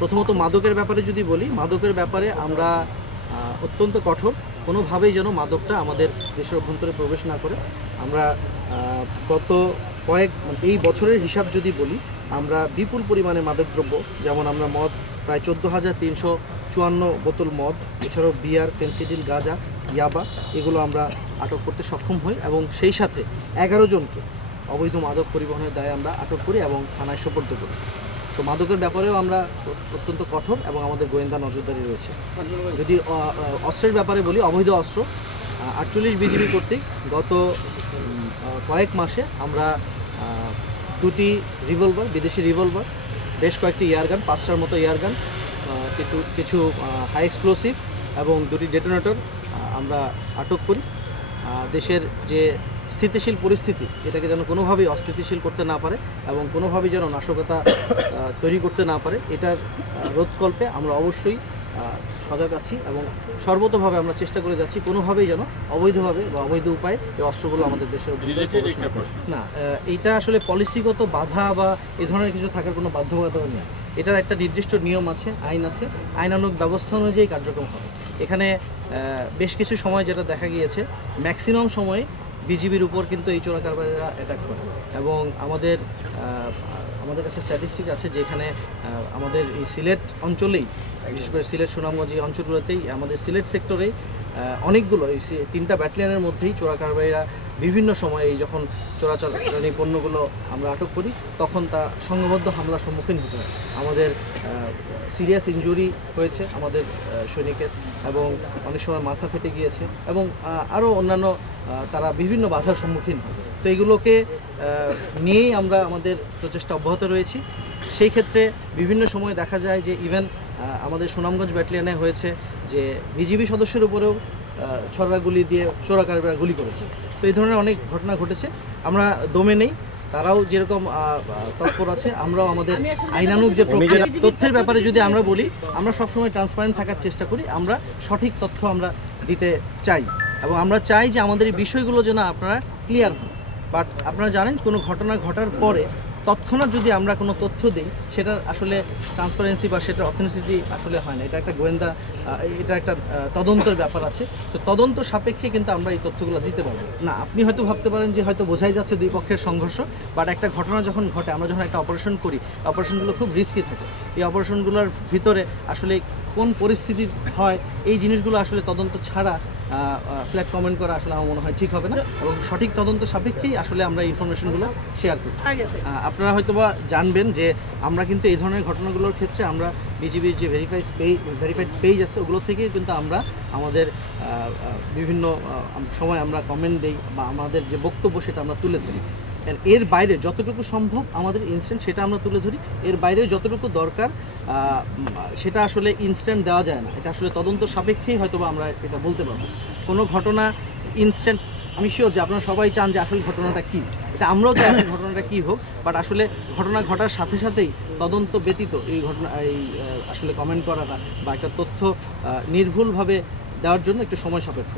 প্রথমত মাদকের ব্যাপারে যদি বলি, মাদকের ব্যাপারে আমরা অত্যন্ত কঠোর, কোনোভাবেই যেন মাদকটা আমাদের দেশের অভ্যন্তরে প্রবেশ না করে। আমরা গত এই বছরের হিসাব যদি বলি, আমরা বিপুল পরিমাণে মাদকদ্রব্য, যেমন আমরা মদ প্রায় 14,354 বোতল মদ, এছাড়াও বিয়ার, ফেন্সিডিল, গাঁজা, ইয়াবা, এগুলো আমরা আটক করতে সক্ষম হই এবং সেই সাথে 11 জনকে অবৈধ মাদক পরিবহনের দায়ে আমরা আটক করি এবং থানায় সোপর্দ করি। তো মাদকের ব্যাপারেও আমরা অত্যন্ত কঠোর এবং আমাদের গোয়েন্দা নজরদারি রয়েছে। যদি অস্ত্রের ব্যাপারে বলি, অবৈধ অস্ত্র 48 বিজিবি কর্তৃক গত কয়েক মাসে আমরা 2টি রিভলভার, বিদেশি রিভলভার, বেশ কয়েকটি এয়ারগান, 5টার মতো এয়ারগান, কিছু হাই এক্সপ্লোসিভ এবং 2টি ডেটোনেটর আমরা আটক করি। দেশের যে স্থিতিশীল পরিস্থিতি, এটাকে যেন কোনোভাবেই অস্থিতিশীল করতে না পারে এবং কোনোভাবেই যেন নাশকতা তৈরি করতে না পারে, এটার রোধকল্পে আমরা অবশ্যই সজাগ আছি এবং সর্বতভাবে আমরা চেষ্টা করে যাচ্ছি কোনোভাবেই যেন অবৈধভাবে বা অবৈধ উপায়ে এই অস্ত্রগুলো আমাদের দেশের না। এইটা আসলে পলিসিগত বাধা বা এ ধরনের কিছু থাকার কোনো বাধ্যবাধকতা নেই। এটার একটা নির্দিষ্ট নিয়ম আছে, আইন আছে, আইনানুগ ব্যবস্থা অনুযায়ী কার্যক্রম হবে। এখানে বেশ কিছু সময় যেটা দেখা গিয়েছে, ম্যাক্সিমাম সময়ে বিজিবির উপর কিন্তু এই চোরা কারবারিরা অ্যাটাক করে এবং আমাদের কাছে স্ট্যাটিস্টিক আছে যে এখানে আমাদের এই সিলেট অঞ্চলেই, বিশেষ করে সিলেট, সুনামগঞ্জ এই অঞ্চলগুলোতেই, আমাদের সিলেট সেক্টরেই অনেকগুলো এই 3টা ব্যাটালিয়নের মধ্যেই চোরা কারবারিরা বিভিন্ন সময়ে এই যখন চোরাচালানি পণ্যগুলো আমরা আটক করি তখন তা সংঘবদ্ধ হামলার সম্মুখীন হতে হয়। আমাদের সিরিয়াস ইনজুরি হয়েছে আমাদের সৈনিকের এবং অনেক সময় মাথা ফেটে গিয়েছে এবং আরও অন্যান্য তারা বিভিন্ন বাধার সম্মুখীন হয়। তো এইগুলোকে নিয়েই আমরা আমাদের প্রচেষ্টা অব্যাহত রয়েছি। সেই ক্ষেত্রে বিভিন্ন সময় দেখা যায় যে ইভেন আমাদের সুনামগঞ্জ ব্যাটালিয়নে হয়েছে যে বিজিবি সদস্যের উপরেও ছড়া গুলি দিয়ে চোরা কারবারিরা গুলি করেছে। তো এই ধরনের অনেক ঘটনা ঘটেছে। আমরা দমে নেই, তারাও যেরকম তৎপর আছে, আমরাও আমাদের আইনানুগ যে প্রক্রিয়া, তথ্যের ব্যাপারে যদি আমরা বলি, আমরা সবসময় ট্রান্সপারেন্ট থাকার চেষ্টা করি। আমরা সঠিক তথ্য আমরা দিতে চাই এবং আমরা চাই যে আমাদের এই বিষয়গুলো যেন আপনারা ক্লিয়ার হন। বাট আপনারা জানেন, কোনো ঘটনা ঘটার পরে তৎক্ষণাৎ যদি আমরা কোনো তথ্য দিই, সেটার আসলে ট্রান্সপারেন্সি বা সেটার অথেন্টিসিটি আসলে হয় না। এটা একটা গোয়েন্দা, এটা একটা তদন্তের ব্যাপার আছে। তো তদন্ত সাপেক্ষে কিন্তু আমরা এই তথ্যগুলো দিতে পারবো না। আপনি হয়তো ভাবতে পারেন যে হয়তো বোঝাই যাচ্ছে দুই পক্ষের সংঘর্ষ, বাট একটা ঘটনা যখন ঘটে, আমরা যখন একটা অপারেশন করি, অপারেশনগুলো খুব রিস্কি থাকে। এই অপারেশনগুলোর ভিতরে আসলে কোন পরিস্থিতি হয়, এই জিনিসগুলো আসলে তদন্ত ছাড়া ফ্ল্যাট কমেন্ট করা আসলে আমার মনে হয় ঠিক হবে না এবং সঠিক তদন্ত সাপেক্ষেই আসলে আমরা ইনফরমেশনগুলো শেয়ার করি। আপনারা হয়তোবা জানবেন যে আমরা কিন্তু এই ধরনের ঘটনাগুলোর ক্ষেত্রে আমরা বিজিবির যে ভেরিফাইড পেজ আছে, ওগুলো থেকেই কিন্তু আমরা আমাদের বিভিন্ন সময় আমরা কমেন্ট দিই বা আমাদের যে বক্তব্য সেটা আমরা তুলে ধরি। এর বাইরে যতটুকু সম্ভব আমাদের ইনস্ট্যান্ট সেটা আমরা তুলে ধরি। এর বাইরে যতটুকু দরকার সেটা আসলে ইনস্ট্যান্ট দেওয়া যায় না। এটা আসলে তদন্ত সাপেক্ষেই হয়তো আমরা এটা বলতে পারবো। কোনো ঘটনা ইনস্ট্যান্ট, আমি শিওর যে আপনারা সবাই চান যে আসলে ঘটনাটা কী, এটা আমরাও চাই আসলে ঘটনাটা কী হোক, বাট আসলে ঘটনা ঘটার সাথে সাথেই তদন্ত ব্যতীত এই ঘটনা আসলে কমেন্ট করাটা বা একটা তথ্য নির্ভুলভাবে দেওয়ার জন্য একটু সময় সাপেক্ষ।